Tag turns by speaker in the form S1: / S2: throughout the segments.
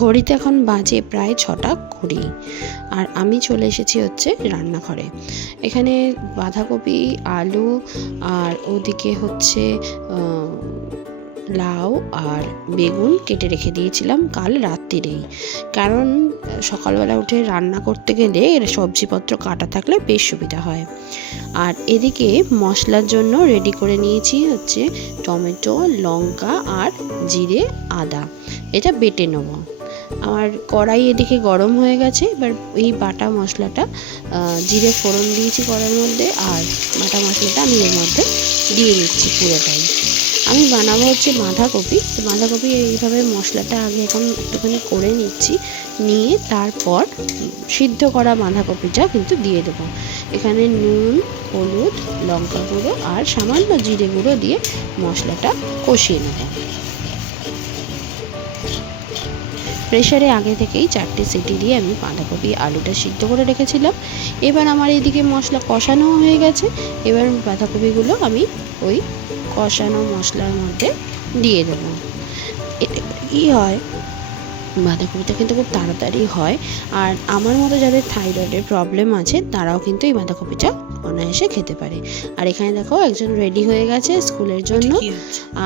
S1: ঘড়িতে এখন বাজে প্রায় ছটা কুড়ি। আর আমি চলে এসেছি হচ্ছে রান্নাঘরে। এখানে বাঁধাকপি, আলু আর ওদিকে হচ্ছে লাউ আর বেগুন কেটে রেখে দিয়েছিলাম কাল রাত্রিরেই। কারণ সকালবেলা উঠে রান্না করতে গেলে সবজিপত্র কাটা থাকলে বেশ সুবিধা হয়। আর এদিকে মশলার জন্য রেডি করে নিয়েছি হচ্ছে টমেটো, লঙ্কা আর জিরে, আদা। এটা বেটে নেব। আমার কড়াই এদিকে গরম হয়ে গেছে, এবার এই বাটা মশলাটা জিরে ফোড়ন দিয়েছি কড়াইয়ের মধ্যে আর বাটা মশলাটা আমি এর মধ্যে দিয়ে দিচ্ছি পুরোটাই। আমি বানাবো হচ্ছে বাঁধাকপি, তো বাঁধাকপি এইভাবে মশলাটা আগে এখন একটুখানি করে নিচ্ছি, নিয়ে তারপর সিদ্ধ করা বাঁধাকপিটা কিন্তু দিয়ে দেবো। এখানে নুন, হলুদ, লঙ্কা গুঁড়ো আর সামান্য জিরে গুঁড়ো দিয়ে মশলাটা কষিয়ে নেব। প্রেশারে আগে থেকেই চারটে সিটি দিয়ে আমি বাঁধাকপি আলুটা সিদ্ধ করে রেখেছিলাম। এবার আমার এইদিকে মশলা কষানো হয়ে গেছে। এবার বাঁধাকপিগুলো আমি ওই কষানো মশলার মধ্যে দিয়ে দেবো। এতে কী হয় বাঁধাকপিটা কিন্তু খুব তাড়াতাড়ি হয়। আর আমার মতো যাদের থাইরয়েডের প্রবলেম আছে তারাও কিন্তু এই বাঁধাকপিটা অনায়াসে খেতে পারে। আর এখানে দেখো একজন রেডি হয়ে গেছে স্কুলের জন্য।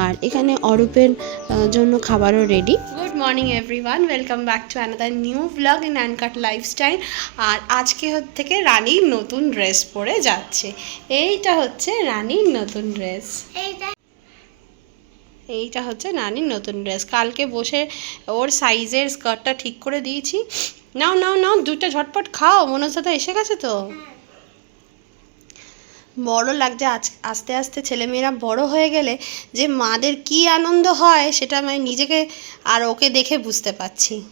S1: আর এখানে অরূপের জন্য খাবারও ready.
S2: Morning everyone welcome back to another new blog in uncut lifestyle আর আজকে হচ্ছে থেকে রানীর নতুন ড্রেস পরে যাচ্ছে। এইটা হচ্ছে রানীর নতুন ড্রেস এইটা হচ্ছে রানীর নতুন ড্রেস কালকে বসে ওর সাইজের স্কার্টটা ঠিক করে দিয়েছি। নাও নাও নাও দুটো ঝটপট খাও। মনোজ দাদা এসে গেছে তো? বড় লাগছে আজ আস্তে আস্তে ছেলেমেয়েরা বড় হয়ে গেলে যে মাদের কি আনন্দ হয় সেটা আমি নিজেকে আর ওকে দেখে বুঝতে পারছি।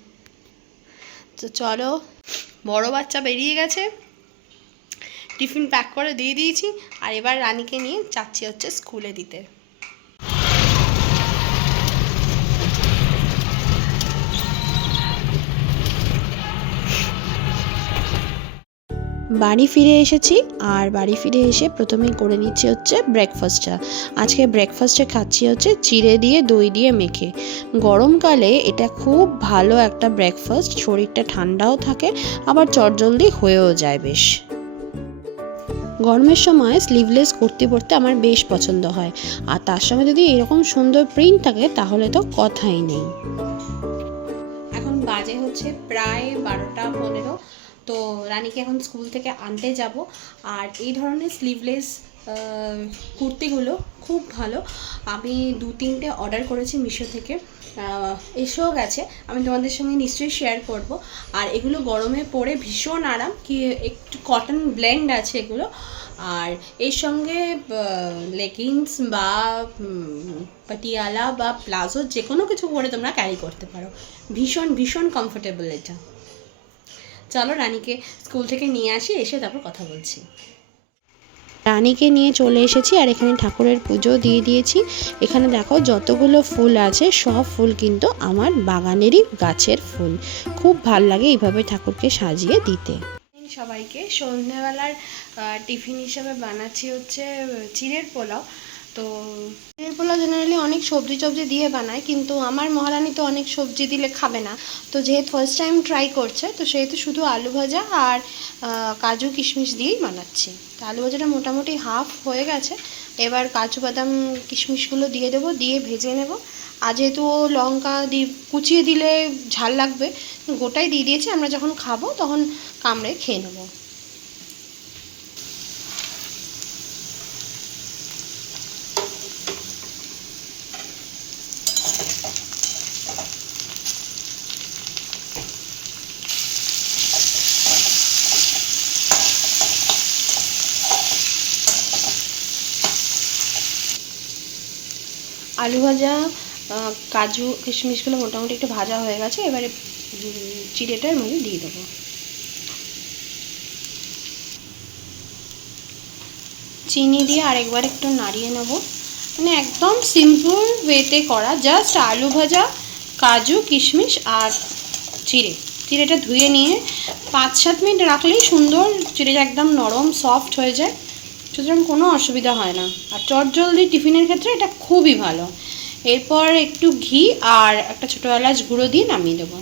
S2: তো চলো, বড় বাচ্চা বেরিয়ে গেছে। টিফিন প্যাক করে দিয়ে দিয়েছি। আর এবার রানীকে নিয়ে চাচ্ছি হচ্ছে স্কুলে দিতে।
S1: বাড়ি ফিরে এসেছি আর বাড়ি ফিরে এসে প্রথমেই করে নিচ্ছি হচ্ছে ব্রেকফাস্টটা আজকে ব্রেকফাস্টে খাচ্ছি হচ্ছে চিড়ে দিয়ে, দই দিয়ে মেখে। গরমকালে এটা খুব ভালো একটা ব্রেকফাস্ট শরীরটা ঠান্ডাও থাকে, আবার চটজলদি হয়েও যায় বেশ। গরমের সময় স্লিভলেস কুর্তি পরতে আমার বেশ পছন্দ হয়। আর তার সঙ্গে যদি এরকম সুন্দর প্রিন্ট থাকে, তাহলে তো কথাই নেই।
S2: এখন বাজে হচ্ছে প্রায় বারোটা পনেরো। তো রানীকে এখন স্কুল থেকে আনতে যাব। আর এই ধরনের স্লিভলেস কুর্তিগুলো খুব ভালো। আমি দু তিনটে অর্ডার করেছি মিশো থেকে। এসেও গেছে। আমি তোমাদের সঙ্গে নিশ্চয়ই শেয়ার করব। আর এগুলো গরমে পরে ভীষণ আরাম, কি একটু কটন ব্লেন্ড আছে এগুলো। আর এর সঙ্গে লেগিংস বা পাটিয়ালা বা প্লাজো যে কোনো কিছু পরে তোমরা ক্যারি করতে পারো। ভীষণ ভীষণ কমফোর্টেবল এটা। চলো রানীকে স্কুল থেকে নিয়ে আসি এসে তারপর কথা বলছি।
S1: রানীকে নিয়ে চলে এসেছি আর এখানে ঠাকুরের পুজো দিয়ে দিয়েছি। এখানে দেখো যতগুলো ফুল আছে সব ফুল কিন্তু আমার বাগানেরই গাছের ফুল। খুব ভালো লাগে এইভাবে ঠাকুরকে সাজিয়ে দিতে।
S2: সবাইকে সন্ধ্যেবেলার টিফিন হিসেবে বানাচ্ছি হচ্ছে চিড়ের পোলাও। তো চিড়ের পোলাও জেনারেলি অনেক সবজি টবজি দিয়ে বানায়, কিন্তু আমার মহারানী তো অনেক সবজি দিলে খাবে না। তো যেহেতু ফার্স্ট টাইম ট্রাই করছে, তো সেহেতু শুধু আলু ভাজা আর কাজু কিশমিশ দিয়েই বানাচ্ছি। তো আলু ভাজাটা মোটামুটি হাফ হয়ে গেছে। এবার কাজু বাদাম কিশমিশগুলো দিয়ে দেবো, দিয়ে ভেজে নেব। আর যেহেতু লঙ্কা দি, কুচিয়ে দিলে ঝাল লাগবে, গোটাই দিয়ে দিয়েছি, আমরা যখন খাব তখন কামড়ে খেয়ে নেব। আলু ভাজা কাজু কিশমিশগুলো মোটামুটি একটু ভাজা হয়ে গেছে এবারে উম, চিড়েটা এর মধ্যে দিয়ে দেবো। চিনি দিয়ে আরেকবার একটু নাড়িয়ে নেব। মানে একদম সিম্পল ওয়েতে করা জাস্ট আলু ভাজা কাজু কিশমিশ আর চিড়ে। চিড়েটা ধুয়ে নিয়ে পাঁচ সাত মিনিট রাখলেই সুন্দর চিড়েটা একদম নরম সফট হয়ে যায়। সুতরাং কোনো অসুবিধা হয় না। আর চটজলদি টিফিনের ক্ষেত্রে এটা খুবই ভালো। এরপর একটু ঘি আর একটা ছোটো এলাচ গুঁড়ো দিয়ে নামিয়ে দেবো।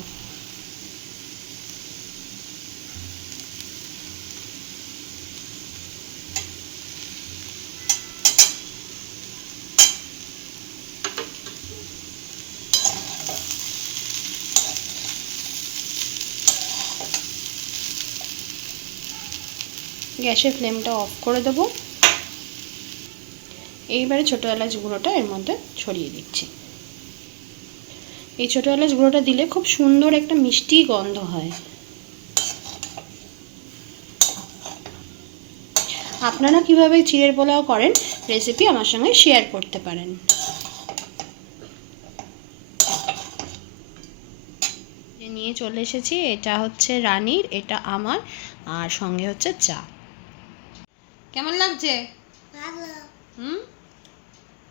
S2: গ্যাসের ফ্লেমটা অফ করে দেবো। এইবারে ছোটো এলাচ গুঁড়োটা এর মধ্যে ছড়িয়ে দিচ্ছি। এই ছোটো এলাচ গুঁড়োটা দিলে খুব সুন্দর একটা মিষ্টি গন্ধ হয়। আপনারা কীভাবে চিড়ের পোলাও করেন রেসিপি আমার সঙ্গে শেয়ার করতে পারেন। যে নিয়ে চলে এসেছি এটা হচ্ছে রানীর এটা আমার আর সঙ্গে হচ্ছে চা। কেমন লাগছে?
S3: ভালো।
S2: হুম?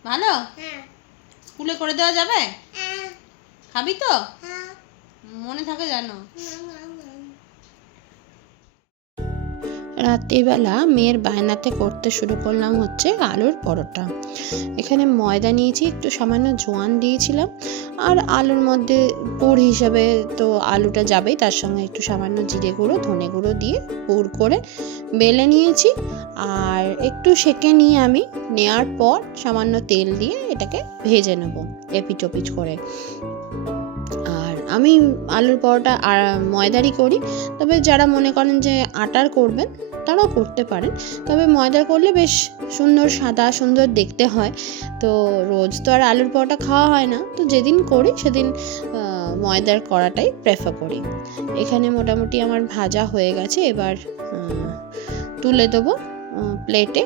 S2: ভালো?
S3: হ্যাঁ।
S2: স্কুলে করে দেওয়া যাবে?
S3: হ্যাঁ।
S2: খাবি তো?
S3: হ্যাঁ।
S2: মনে থাকে জানো
S1: রাত্রিবেলা মেয়ের বায়নাতে করতে শুরু করলাম হচ্ছে আলুর পরোটা। এখানে ময়দা নিয়েছি, একটু সামান্য জোয়ান দিয়েছিলাম। আর আলুর মধ্যে পুর হিসাবে তো আলুটা যাবেই, তার সঙ্গে একটু সামান্য জিরে গুঁড়ো, ধনে গুঁড়ো দিয়ে পুর করে বেলে নিয়েছি। আর একটু সেকে নিয়ে আমি নেওয়ার পর সামান্য তেল দিয়ে এটাকে ভেজে নেব এপিচ ওপিচ করে। আমি আলুর পরোটা ময়দারই করি। তবে যারা মনে করেন যে আটার করবেন, তারাও করতে পারেন। তবে ময়দার করলে বেশ সুন্দর, সাদা, সুন্দর দেখতে হয়। তো রোজ তো আর আলুর পরোটা খাওয়া হয় না। তো যেদিন করি, সেদিন ময়দার করাটাই প্রেফার করি। এখানে মোটামুটি আমার ভাজা হয়ে গেছে। এবার তুলে দেবো প্লেটে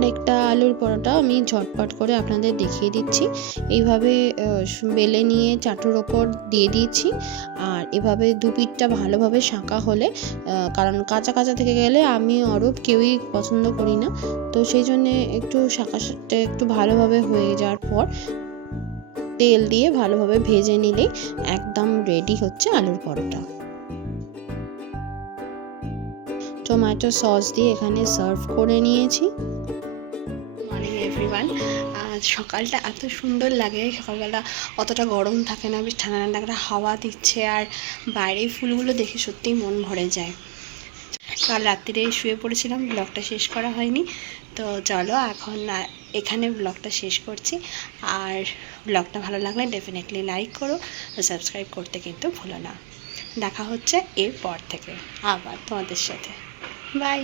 S1: আর একটা আলুর পরোটা আমি ঝটপট করে আপনাদের দেখিয়ে দিচ্ছি। এইভাবে বেলে নিয়ে চাটুর ওপর দিয়ে দিয়েছি। আর এভাবে দু পিঠটা ভালোভাবে শাঁকা হলে কারণ কাঁচা কাঁচা থেকে গেলে আমি অরূপ কেউই পছন্দ করি না। তো সেই জন্যে একটু শাঁকাটা একটু ভালোভাবে হয়ে যাওয়ার পর তেল দিয়ে ভালোভাবে ভেজে নিলেই একদম রেডি হচ্ছে আলুর পরোটা। টমেটো সস দিয়ে এখানে সার্ভ করে নিয়েছি।
S2: এভরিওয়ান সকালটা এত সুন্দর লাগে, সকালবেলা অতটা গরম থাকে না, বেশ ঠান্ডা ঠান্ডা একটা হাওয়া দিচ্ছে আর বাইরে ফুলগুলো দেখে সত্যিই মন ভরে যায়। কাল রাত্রিরে শুয়ে পড়েছিলাম, ব্লগটা শেষ করা হয়নি। তো চলো এখন এখানে ব্লগটা শেষ করছি। আর ব্লগটা ভালো লাগলে ডেফিনেটলি লাইক করো সাবস্ক্রাইব করতে কিন্তু ভুলো না। দেখা হচ্ছে এরপর থেকে, আবার তোমাদের সাথে। বাই